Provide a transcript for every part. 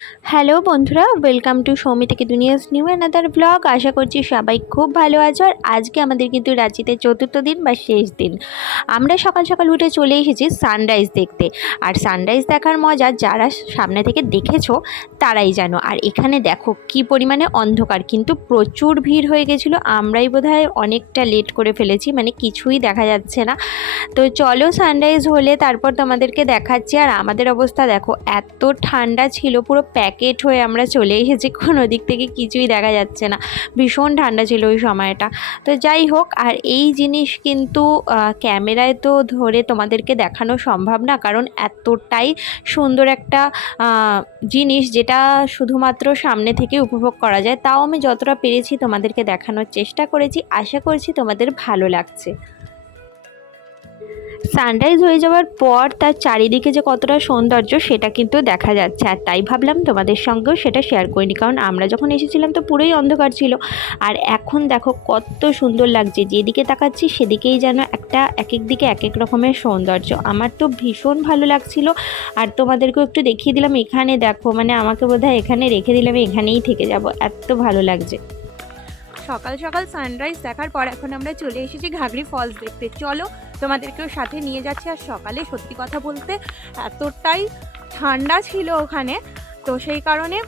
Hello বন্ধুরা, welcome to Soumi থেকে দুনিয়াস new another blog. আশা করছি সবাই খুব ভালো আছো। আর আজকে আমাদের কিন্তু রাঁচিতে চতুর্থ দিন বা শেষ দিন। আমরা সকাল সকাল উঠে চলে এসেছি সানরাইজ দেখতে। আর সানরাইজ দেখার মজা যারা সামনে থেকে দেখেছো তারাই জানো। আর এখানে দেখো কি পরিমাণে অন্ধকার, কিন্তু প্রচুর ভিড় হয়ে গেছিলো। আমরাই বোধহয় অনেকটা লেট করে ফেলেছি, মানে কিছুই দেখা যাচ্ছে না। তো চলো সানরাইজ হলে তারপর তোমাদেরকে দেখাচ্ছি। আর আমাদের অবস্থা দেখো, এত ঠান্ডা ছিল, পুরো প্যাকেট হয়ে আমরা চলে এসেছি, কোনো দিক থেকে কিছুই দেখা যাচ্ছে না, ভীষণ ঠান্ডা ছিল ওই সময়টা। তো যাই হোক, আর এই জিনিস কিন্তু ক্যামেরায় তো ধরে তোমাদেরকে দেখানো সম্ভব না, কারণ এতটাই সুন্দর একটা জিনিস যেটা শুধুমাত্র সামনে থেকে উপভোগ করা যায়। তাও আমি যতটা পেরেছি তোমাদেরকে দেখানোর চেষ্টা করেছি, আশা করছি তোমাদের ভালো লাগছে। সানরাইজ হয়ে যাওয়ার পর তার চারিদিকে যে কতটা সৌন্দর্য সেটা কিন্তু দেখা যাচ্ছে। আর তাই ভাবলাম তোমাদের সঙ্গেও সেটা শেয়ার করিনি, কারণ আমরা যখন এসেছিলাম তো পুরোই অন্ধকার ছিল। আর এখন দেখো কত সুন্দর লাগছে, যেদিকে তাকাচ্ছি সেদিকেই যেন একটা এক এক দিকে এক এক রকমের সৌন্দর্য। আমার তো ভীষণ ভালো লাগছিল। আর তোমাদেরকেও একটু দেখিয়ে দিলাম। এখানে দেখো, মানে আমাকে বোধহয় এখানে রেখে দিলাম, এখানেই থেকে যাব, এত ভালো লাগছে। সকাল সকাল সানরাইজ দেখার পর এখন আমরা চলে এসেছি ঘাগরি ফলস দেখতে। চলো তোমাদেরকেও সাথে নিয়ে যাচ্ছি। আর সকালে সত্যি কথা বলতে এতটাই ঠান্ডা ছিল ওখানে, তো সেই কারণে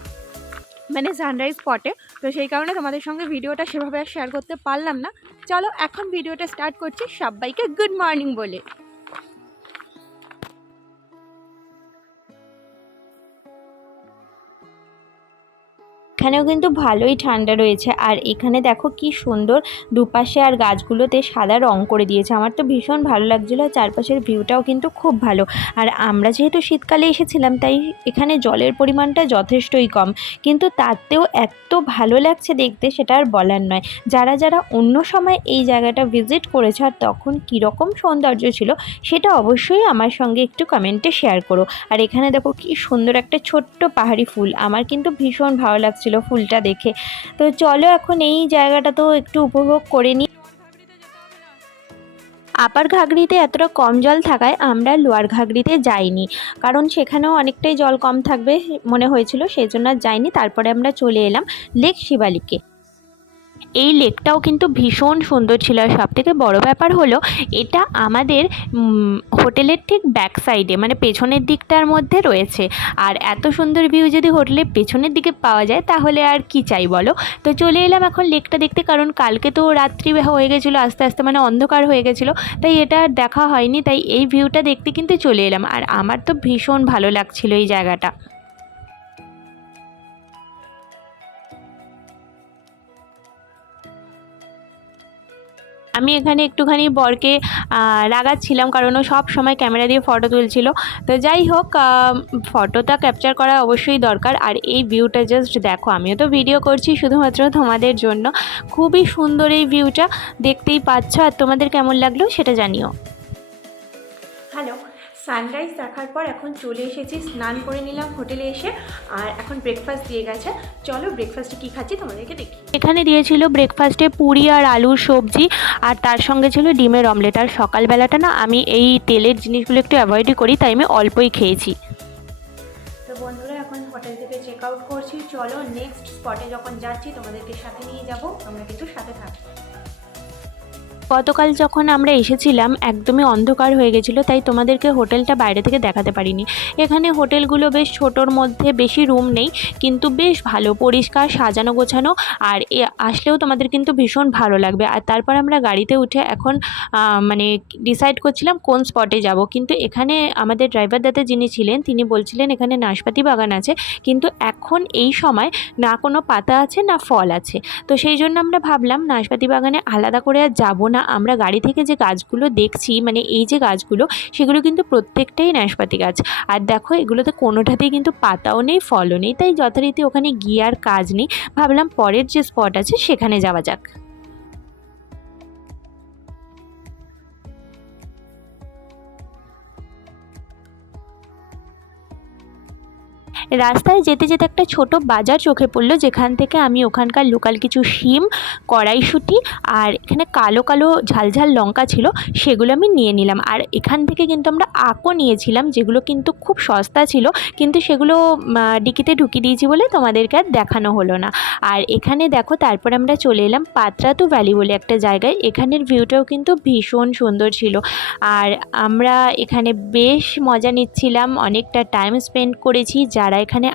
মানে সানরাইজ স্পটে, তো সেই কারণে তোমাদের সঙ্গে ভিডিওটা সেভাবে আর শেয়ার করতে পারলাম না। চলো এখন ভিডিওটা স্টার্ট করছি সবাইকে গুড মর্নিং বলে। এখানেও কিন্তু ভালোই ঠান্ডা রয়েছে। আর এখানে দেখো কি সুন্দর দুপাশে আর গাছগুলোতে সাদা রং করে দিয়েছে, আমার তো ভীষণ ভালো লাগছিলো। চারপাশের ভিউটাও কিন্তু খুব ভালো। আর আমরা যেহেতু শীতকালে এসেছিলাম তাই এখানে জলের পরিমাণটা যথেষ্টই কম, কিন্তু তাতেও এত ভালো লাগছে দেখতে, সেটা আর বলার নয়। যারা যারা অন্য সময় এই জায়গাটা ভিজিট করেছে আর তখন কীরকম সৌন্দর্য ছিল সেটা অবশ্যই আমার সঙ্গে একটু কমেন্টে শেয়ার করো। আর এখানে দেখো কি সুন্দর একটা ছোট্ট পাহাড়ি ফুল, আমার কিন্তু ভীষণ ভালো লাগছিল ফুলটা দেখে। তো চলো এখন এই জায়গাটা তো একটু উপভোগ করে নিই। আপার ঘাগরিতে এতটা কম জল থাকায় আমরা লোয়ার ঘাগরিতে যাইনি, কারণ সেখানেও অনেকটাই জল কম থাকবে মনে হয়েছিল, সেই জন্য আর যাইনি। তারপরে আমরা চলে এলাম লেক শিবালিকে। এই লেকটাও কিন্তু ভীষণ সুন্দর ছিল। আর সবথেকে বড় ব্যাপার হলো এটা আমাদের হোটেলের ঠিক ব্যাক সাইডে, মানে পেছনের দিকটার মধ্যে রয়েছে। আর এত সুন্দর ভিউ যদি হোটেলের পেছনের দিকে পাওয়া যায় তাহলে আর কি চাই বলো। তো চলে এলাম এখন লেকটা দেখতে, কারণ কালকে তো রাত্রি হয়ে গেছিলো আস্তে আস্তে, মানে অন্ধকার হয়ে গেছিলো, তাই এটা আর দেখা হয়নি। তাই এই ভিউটা দেখতে কিন্তু চলে এলাম। আর আমার তো ভীষণ ভালো লাগছিলো এই জায়গাটা। আমি এখানে একটুখানি বরকে রাগাচ্ছিলাম, কারণ ও সব সময় ক্যামেরা দিয়ে ফটো তুলছিল। তো যাই হোক, ফটোটা ক্যাপচার করা অবশ্যই দরকার। আর এই ভিউটা জাস্ট দেখো, আমিও তো ভিডিও করছি শুধুমাত্র তোমাদের জন্য। খুবই সুন্দর এই ভিউটা, দেখতেই পাচ্ছ। আর তোমাদের কেমন লাগলো সেটা জানিও। হ্যালো, সানরাইজ দেখার পর এখন চলে এসেছি, স্নান করে নিলাম হোটেলে এসে। আর এখন ব্রেকফাস্ট দিয়ে গেছে, চলো ব্রেকফাস্টে কী খাচ্ছি তোমাদেরকে দেখি। এখানে দিয়েছিল ব্রেকফাস্টে পুরি আর আলুর সবজি, আর তার সঙ্গে ছিল ডিমের অমলেট। আর সকালবেলাটা না আমি এই তেলের জিনিসগুলো একটু অ্যাভয়েডই করি, তাই আমি অল্পই খেয়েছি। তো বন্ধুরা এখন হোটেল থেকে চেক আউট করছি। চলো নেক্সট স্পটে যখন যাচ্ছি তোমাদেরকে সাথে নিয়ে যাব, তোমরা কিন্তু সাথে থাকো। গতকাল যখন আমরা এসেছিলাম একদমই অন্ধকার হয়ে গেছিলো, তাই তোমাদেরকে হোটেলটা বাইরে থেকে দেখাতে পারিনি। এখানে হোটেলগুলো বেশ ছোটোর মধ্যে, বেশি রুম নেই, কিন্তু বেশ ভালো পরিষ্কার সাজানো গোছানো। আর আসলেও তোমাদের কিন্তু ভীষণ ভালো লাগবে। আর তারপর আমরা গাড়িতে উঠে এখন মানে ডিসাইড করছিলাম কোন স্পটে যাব। কিন্তু এখানে আমাদের ড্রাইভার দাদা যিনি ছিলেন তিনি বলছিলেন এখানে নাশপাতি বাগান আছে, কিন্তু এখন এই সময় না কোনো পাতা আছে না ফল আছে। তো সেই জন্য আমরা ভাবলাম নাশপাতি বাগানে আলাদা করে আর যাবো না। আমরা গাড়ি থেকে যে গাছগুলো দেখছি, মানে এই যে গাছগুলো, সেগুলো কিন্তু প্রত্যেকটাই নাশপাতি গাছ। আর দেখো এগুলোতে কোনোটাতেই কিন্তু পাতাও নেই ফলও নেই, তাই যথারীতি ওখানে গিয়ে আর কাজ নেই। ভাবলাম পরের যে স্পট আছে সেখানে যাওয়া যাক। রাস্তায় যেতে যেতে একটা ছোট বাজার চোখে পড়লো, যেখান থেকে আমি ওখানকার লোকাল কিছু শিম, কড়াইশুঁটি আর এখানে কালো কালো ঝালঝাল লঙ্কা ছিল, সেগুলো আমি নিয়ে নিলাম। আর এখান থেকে কিন্তু আমরা আখও নিয়েছিলাম, যেগুলো কিন্তু খুব সস্তা ছিল, কিন্তু সেগুলো ডিকিতে ঢুকিয়ে দিয়েছি বলে তোমাদেরকে আর দেখানো হলো না। আর এখানে দেখো, তারপর আমরা চলে এলাম পাত্রাতু ভ্যালি বলে একটা জায়গায়। এখানের ভিউটাও কিন্তু ভীষণ সুন্দর ছিল, আর আমরা এখানে বেশ মজা নিচ্ছিলাম, অনেকটা টাইম স্পেন্ড করেছি। যারা এখানে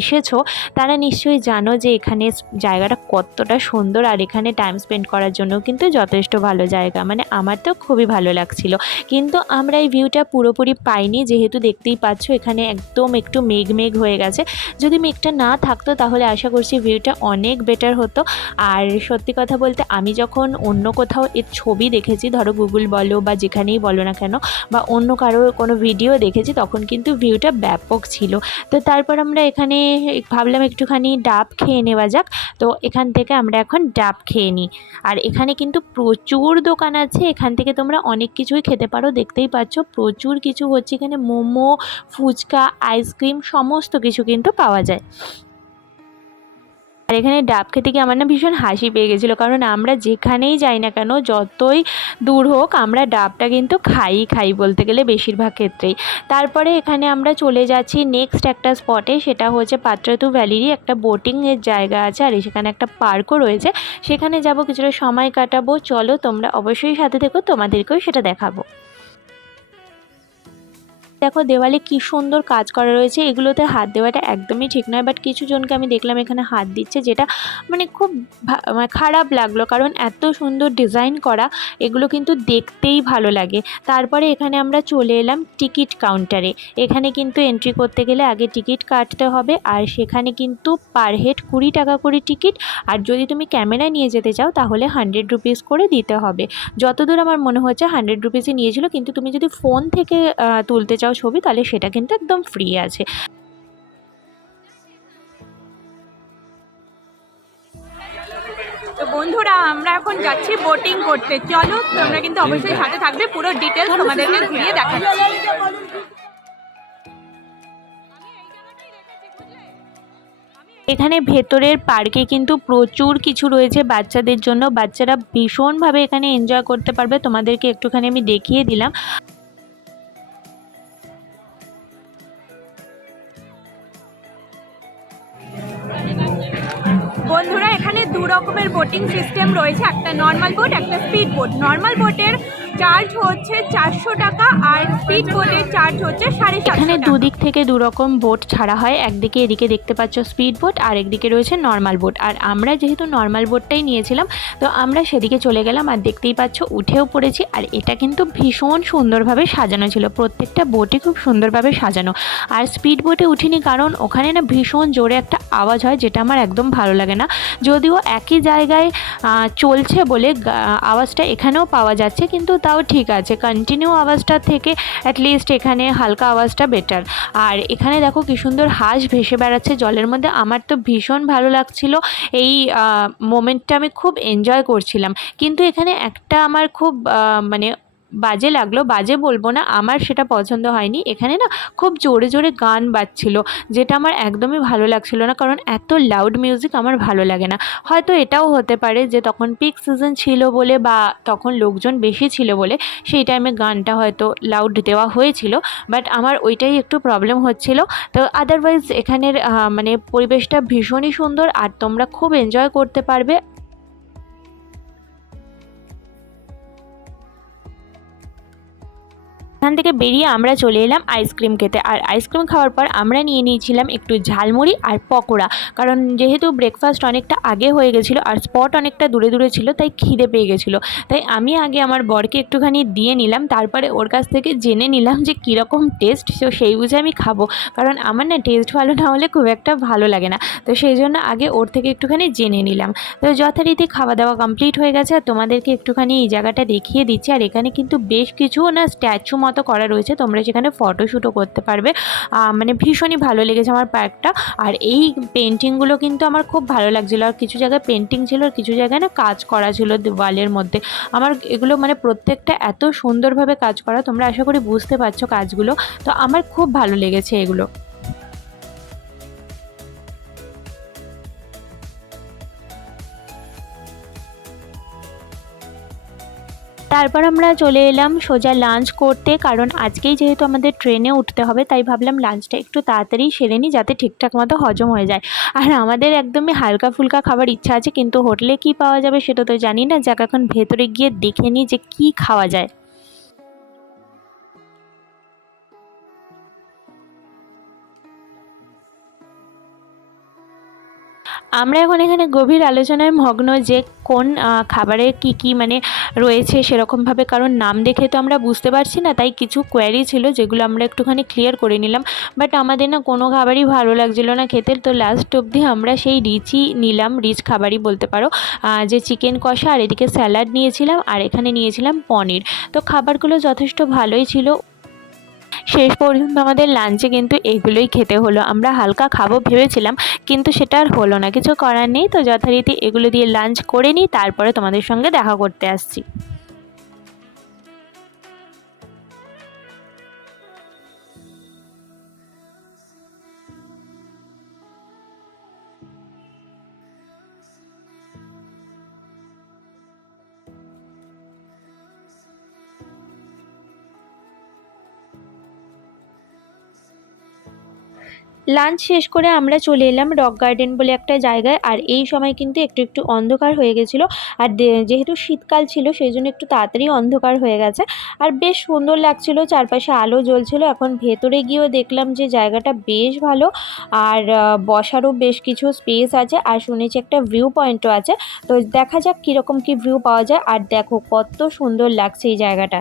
এসেছো তারা নিশ্চয়ই জানো যে এখানে জায়গাটা কতটা সুন্দর, আর এখানে টাইম স্পেন্ড করার জন্য কিন্তু যথেষ্ট ভালো জায়গা, মানে আমার তো খুবই ভালো লাগছিল। কিন্তু আমরা এই ভিউটা পুরোপুরি পাইনি, যেহেতু দেখতেই পাচ্ছ এখানে একদম একটু মেঘ মেঘ হয়ে গেছে। যদি মেঘটা না থাকতো তাহলে আশা করছি ভিউটা অনেক বেটার হতো। আর সত্যি কথা বলতে, আমি যখন অন্য কোথাও এর ছবি দেখেছি, ধরো গুগল বলো বা যেখানেই বলো না কেন, বা অন্য কারোর কোনো ভিডিও দেখেছি, তখন কিন্তু ভিউটা ব্যাপক ছিল। তো তারপর আমরা এখানে ভাবলাম একটুখানি ডাব খেয়ে নেওয়া যাক, তো এখান থেকে আমরা এখন ডাব খেয়ে নিই। আর এখানে কিন্তু প্রচুর দোকান আছে, এখান থেকে তোমরা অনেক কিছুই খেতে পারো, দেখতেই পাচ্ছ প্রচুর কিছু হচ্ছে এখানে, মোমো, ফুচকা, আইসক্রিম সমস্ত কিছু কিন্তু পাওয়া যায়। আর এখানে ডাব খেতে গিয়ে আমার না ভীষণ হাসি পেয়ে গেছিলো, কারণ আমরা যেখানেই যাই না কেন, যতই দূর হোক, আমরা ডাবটা কিন্তু খাই বলতে গেলে বেশিরভাগ ক্ষেত্রেই। তারপরে এখানে আমরা চলে যাচ্ছি নেক্সট একটা স্পটে, সেটা হচ্ছে পাত্রাতু ভ্যালিরই একটা বোটিংয়ের জায়গা আছে, আর সেখানে একটা পার্কও রয়েছে, সেখানে যাব, কিছুটা সময় কাটাবো। চলো তোমরা অবশ্যই সাথে থেকো, তোমাদেরকেও সেটা দেখাবো। দেখো দেওয়ালে কি সুন্দর কাজ করা রয়েছে, এগুলোতে হাত দেওয়াটা একদমই ঠিক নয়, বাট কিছু জনকে আমি দেখলাম এখানে হাত দিচ্ছে, যেটা মানে খুব খারাপ লাগলো, কারণ এত সুন্দর ডিজাইন করা, এগুলো কিন্তু দেখতেই ভালো লাগে। তারপরে এখানে আমরা চলে এলাম টিকিট কাউন্টারে। এখানে কিন্তু এন্ট্রি করতে গেলে আগে টিকিট কাটতে হবে, আর সেখানে কিন্তু পার হেড 20 টাকা করে টিকিট, আর যদি তুমি ক্যামেরা নিয়ে যেতে চাও তাহলে 100 রুপিস করে দিতে হবে। যতদূর আমার মনে হচ্ছে 100 রুপিসই নিয়েছিল, কিন্তু তুমি যদি ফোন থেকে তুলতে চাও ছবি, তাহলে সেটা কিন্তু একদম ফ্রি আছে। তো বন্ধুরা, আমরা এখন যাচ্ছি বোটিং করতে, চলো তোমরা কিন্তু অবশ্যই সাথে থাকবে, পুরো ডিটেলস তোমাদেরকে ঘুরিয়ে দেখাচ্ছি। এখানে ভেতরের পার্কে কিন্তু প্রচুর কিছু রয়েছে বাচ্চাদের জন্য, বাচ্চারা ভীষণভাবে এখানে এনজয় করতে পারবে, তোমাদেরকে একটুখানি আমি দেখিয়ে দিলাম। বন্ধুরা, এখানে দু রকমের বোটিং সিস্টেম রয়েছে, একটা নর্মাল বোট, একটা স্পিড বোট। নর্মাল বোটের চার্জ হচ্ছে 400 টাকা, আর স্পিড বোটের চার্জ হচ্ছে 750 টাকা। এখানে দুদিক থেকে দুরকম বোট ছাড়া হয়, একদিকে এদিকে দেখতে পাচ্ছ স্পিড বোট, আর একদিকে রয়েছে নর্মাল বোট। আর আমরা যেহেতু নর্মাল বোটটাই নিয়েছিলাম, তো আমরা সেদিকে চলে গেলাম, আর দেখতেই পাচ্ছ উঠেও পড়েছি। আর এটা কিন্তু ভীষণ সুন্দরভাবে সাজানো ছিল, প্রত্যেকটা বোটই খুব সুন্দরভাবে সাজানো। আর স্পিড বোটে উঠিনি, কারণ ওখানে না ভীষণ জোরে একটা আওয়াজ হয়, যেটা আমার একদম ভালো লাগে না। যদিও একই জায়গায় চলছে বলে আওয়াজটা এখানেও পাওয়া যাচ্ছে, কিন্তু তাও ঠিক আছে, কন্টিনিউ আওয়াজটা থেকে অ্যাটলিস্ট এখানে হালকা আওয়াজটা বেটার। আর এখানে দেখো কি সুন্দর হাঁস ভেসে বেড়াচ্ছে জলের মধ্যে, আমার তো ভীষণ ভালো লাগছিল, এই মোমেন্টটা আমি খুব এনজয় করছিলাম। কিন্তু এখানে একটা আমার খুব মানে বাজে লাগলো, বাজে বলবো না, আমার সেটা পছন্দ হয়নি। এখানে না খুব জোরে জোরে গান বাজছিল, যেটা আমার একদমই ভালো লাগছিল না, কারণ এত লাউড মিউজিক আমার ভালো লাগে না। হয়তো এটাও হতে পারে যে তখন পিক সিজন ছিল বলে, বা তখন লোকজন বেশি ছিল বলে সেই টাইমে গানটা হয়তো লাউড দেওয়া হয়েছিল, বাট আমার ওইটাই একটু প্রবলেম হচ্ছিল। তো আদারওয়াইজ এখানের মানে পরিবেশটা ভীষণই সুন্দর, আর তোমরা খুব এনজয় করতে পারবে। এখান থেকে বেরিয়ে আমরা চলে এলাম আইসক্রিম খেতে, আর আইসক্রিম খাওয়ার পর আমরা নিয়ে নিয়েছিলাম একটু ঝালমুড়ি আর পকোড়া, কারণ যেহেতু ব্রেকফাস্ট অনেকটা আগে হয়ে গেছিলো আর স্পট অনেকটা দূরে দূরে ছিল, তাই খিদে পেয়ে গেছিলো। তাই আমি আগে আমার বরকে একটুখানি দিয়ে নিলাম, তারপরে ওর কাছ থেকে জেনে নিলাম যে কীরকম টেস্ট, তো সেই বুঝে আমি খাবো, কারণ আমার না টেস্ট ভালো না হলে খুব একটা ভালো লাগে না। তো সেই জন্য আগে ওর থেকে একটুখানি জেনে নিলাম। তো যথারীতি খাওয়া দাওয়া কমপ্লিট হয়ে গেছে, আর তোমাদেরকে একটুখানি এই জায়গাটা দেখিয়ে দিচ্ছি। আর এখানে কিন্তু বেশ কিছু না স্ট্যাচু মতো করা রয়েছে, তোমরা সেখানে ফটোশ্যুটও করতে পারবে। মানে ভীষণই ভালো লেগেছে আমার পার্কটা। আর এই পেন্টিংগুলো কিন্তু আমার খুব ভালো লাগছিলো, আর কিছু জায়গায় পেন্টিং ছিল, আর কিছু জায়গায় না কাজ করা ছিল দেওয়ালের মধ্যে। আমার এগুলো মানে প্রত্যেকটা এত সুন্দরভাবে কাজ করা, তোমরা আশা করি বুঝতে পারছো কাজগুলো, তো আমার খুব ভালো লেগেছে এগুলো। তারপর আমরা চলে এলাম সোজা লাঞ্চ করতে, কারণ আজকেই যেহেতু আমাদের ট্রেনে উঠতে হবে তাই ভাবলাম লাঞ্চটা একটু তাড়াতাড়ি সেরে নিই যাতে ঠিকঠাক মতো হজম হয়ে যায়। আর আমাদের একদমই হালকা ফুলকা খাবার ইচ্ছা আছে, কিন্তু হোটেলে কি পাওয়া যাবে সেটা তো জানি না। যাক এখন ভেতরে গিয়ে দেখে নিই যে কি খাওয়া যায়। আমরা এখন এখানে গভীর আলোচনায় মগ্ন যে কোন খাবারে কি মানে রয়েছে সেরকমভাবে, কারণ নাম দেখে তো আমরা বুঝতে পারছি না। তাই কিছু কোয়ারি ছিল যেগুলো আমরা একটুখানি ক্লিয়ার করে নিলাম, বাট আমাদের না কোনো খাবারই ভালো লাগছিলো না খেতে। তো লাস্ট অবধি আমরা সেই রিচই নিলাম, রিচ খাবারই বলতে পারো, যে চিকেন কষা, আর এদিকে স্যালাড নিয়েছিলাম, আর এখানে নিয়েছিলাম পনির। তো খাবারগুলো যথেষ্ট ভালোই ছিল। শেষ পর্যন্ত আমাদের লাঞ্চে কিন্তু এগুলোই খেতে হলো। আমরা হালকা খাবো ভেবেছিলাম, কিন্তু সেটা আর হলো না, কিছু করার নেই। তো যথারীতি এগুলো দিয়ে লাঞ্চ করে নিই, তারপরে তোমাদের সঙ্গে দেখা করতে আসছি। লাঞ্চ শেষ করে আমরা চলে এলাম রক গার্ডেন বলে একটা জায়গায়। আর এই সময় কিন্তু একটু একটু অন্ধকার হয়ে গেছিলো, আর যেহেতু শীতকাল ছিল সেই জন্য একটু তাড়াতাড়ি অন্ধকার হয়ে গেছে। আর বেশ সুন্দর লাগছিল, চারপাশে আলো জ্বলছিল। এখন ভেতরে গিয়েও দেখলাম যে জায়গাটা বেশ ভালো, আর বসারও বেশ কিছু স্পেস আছে, আর শুনেছি একটা ভিউ পয়েন্টও আছে। তো দেখা যাক কীরকম কী ভিউ পাওয়া যায়। আর দেখো কত সুন্দর লাগছে এই জায়গাটা।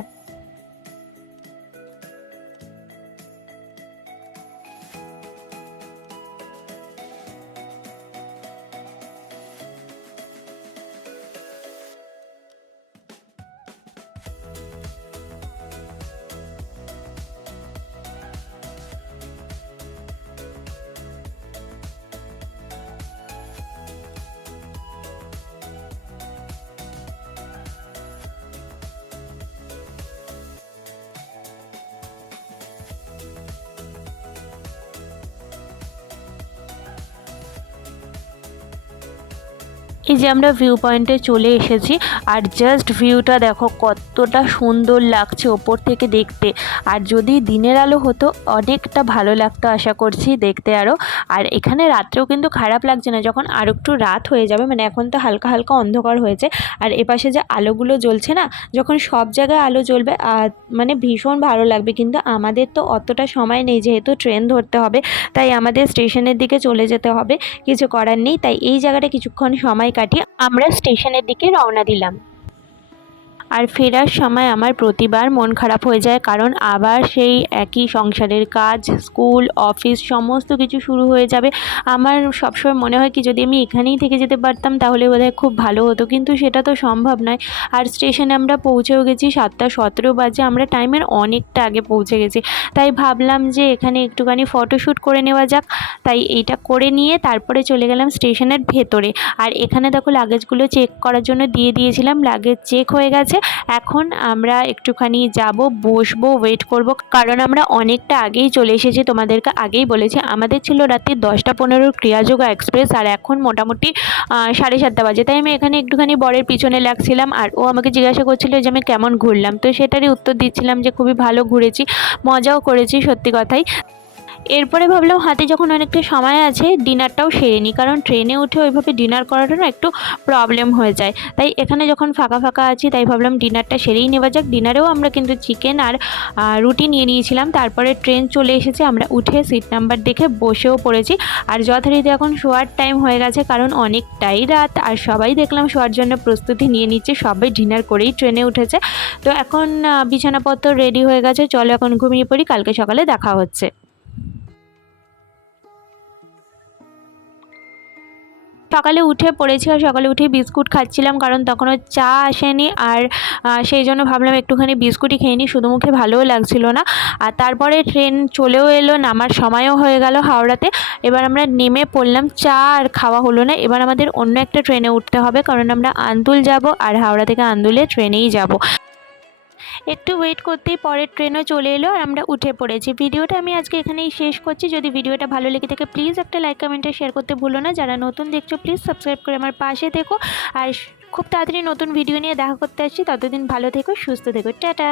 এই যে আমরা ভিউ পয়েন্টে চলে এসেছি, আর জাস্ট ভিউটা দেখো কতটা সুন্দর লাগছে ওপর থেকে দেখতে। আর যদি দিনের আলো হতো অনেকটা ভালো লাগতো আশা করছি দেখতে আরও। আর এখানে রাত্রেও কিন্তু খারাপ লাগছে না, যখন আর একটু রাত হয়ে যাবে, মানে এখন তো হালকা হালকা অন্ধকার হয়েছে, আর এপাশে যে আলোগুলো জ্বলছে না, যখন সব জায়গায় আলো জ্বলবে মানে ভীষণ ভালো লাগবে। কিন্তু আমাদের তো অতটা সময় নেই, যেহেতু ট্রেন ধরতে হবে, তাই আমাদের স্টেশনের দিকে চলে যেতে হবে, কিছু করার নেই। তাই এই জায়গাটা কিছুক্ষণ সময় কাটিয়ে আমরা স্টেশনের দিকে রওনা দিলাম। আর ফেরার সময় আমার প্রতিবার মন খারাপ হয়ে যায়, কারণ আবার সেই একই সংসারের কাজ, স্কুল, অফিস সমস্ত কিছু শুরু হয়ে যাবে। আমার সবসময় মনে হয় কি যদি আমি এখানেই থেকে যেতে পারতাম তাহলে বোধহয় খুব ভালো হতো, কিন্তু সেটা তো সম্ভব নয়। আর স্টেশনে আমরা পৌঁছেও গেছি 7:17 বাজে, আমরা টাইমের অনেকটা আগে পৌঁছে গেছি। তাই ভাবলাম যে এখানে একটুখানি ফটোশ্যুট করে নেওয়া যাক, তাই এইটা করে নিয়ে তারপরে চলে গেলাম স্টেশনের ভেতরে। আর এখানে দেখো লাগেজগুলো চেক করার জন্য দিয়ে দিয়েছিলাম, লাগেজ চেক হয়ে গেছে। এখন আমরা একটুখানি যাব, বসবো, ওয়েট করব, কারণ আমরা অনেকটা আগেই চলে এসেছি। তোমাদেরকে আগেই বলেছি আমাদের ছিল রাত্রি 10:15 ক্রিয়াযোগা এক্সপ্রেস, আর এখন মোটামুটি 7:30 বাজে। তাই আমি এখানে একটুখানি বরের পিছনে লাগছিলাম, আর ও আমাকে জিজ্ঞাসা করছিল যে আমি কেমন ঘুরলাম। তো সেটারই উত্তর দিচ্ছিলাম যে খুবই ভালো ঘুরেছি, মজাও করেছি, সত্যি কথাই। এরপরে ভাবলাম হাতে যখন অনেকটা সময় আছে ডিনারটাও সেরে নিই, কারণ ট্রেনে উঠে ওইভাবে ডিনার করাটা না একটু প্রবলেম হয়ে যায়। তাই এখানে যখন ফাঁকা ফাঁকা আছি তাই ভাবলাম ডিনারটা সেরেই নেওয়া যাক। ডিনারেও আমরা কিন্তু চিকেন আর রুটি নিয়ে নিয়েছিলাম। তারপরে ট্রেন চলে এসেছে, আমরা উঠে সিট নাম্বার দেখে বসেও পড়েছি। আর যথারীতি এখন শোয়ার টাইম হয়ে গেছে, কারণ অনেকটাই রাত, আর সবাই দেখলাম শোয়ার জন্য প্রস্তুতি নিয়ে নিচ্ছে, সবাই ডিনার করেই ট্রেনে উঠেছে। তো এখন বিছানাপত্র রেডি হয়ে গেছে, চলো এখন ঘুমিয়ে পড়ি, কালকে সকালে দেখা হচ্ছে। সকালে উঠে পড়েছি, আর সকালে উঠে বিস্কুট খাচ্ছিলাম, কারণ তখনও চা আসেনি। আর সেই জন্য ভাবলাম একটুখানি বিস্কুটই খেয়ে নিই, শুধু মুখে ভালোও লাগছিল না। আর তারপরে ট্রেন চলেও এলো, নামার সময়ও হয়ে গেল হাওড়াতে। এবার আমরা নেমে পড়লাম, চা আর খাওয়া হলো না। এবার আমাদের অন্য একটা ট্রেনে উঠতে হবে, কারণ আমরা আন্দুল যাব, আর হাওড়া থেকে আন্দুলে ট্রেনেই যাব। একটু ওয়েট করতেই পরের ট্রেনও চলে এলো, আর আমরা উঠে পড়েছি। ভিডিওটা আমি আজকে এখানেই শেষ করছি। যদি ভিডিওটা ভালো লেগে থাকে প্লিজ একটা লাইক, কমেন্ট আর শেয়ার করতে ভুলো না। যারা নতুন দেখছো প্লিজ সাবস্ক্রাইব করে আমার পাশে থেকো। আর খুব তাড়াতাড়ি নতুন ভিডিও নিয়ে দেখা করতে আসছি। ততদিন ভালো থেকো, সুস্থ থেকো, টাটা।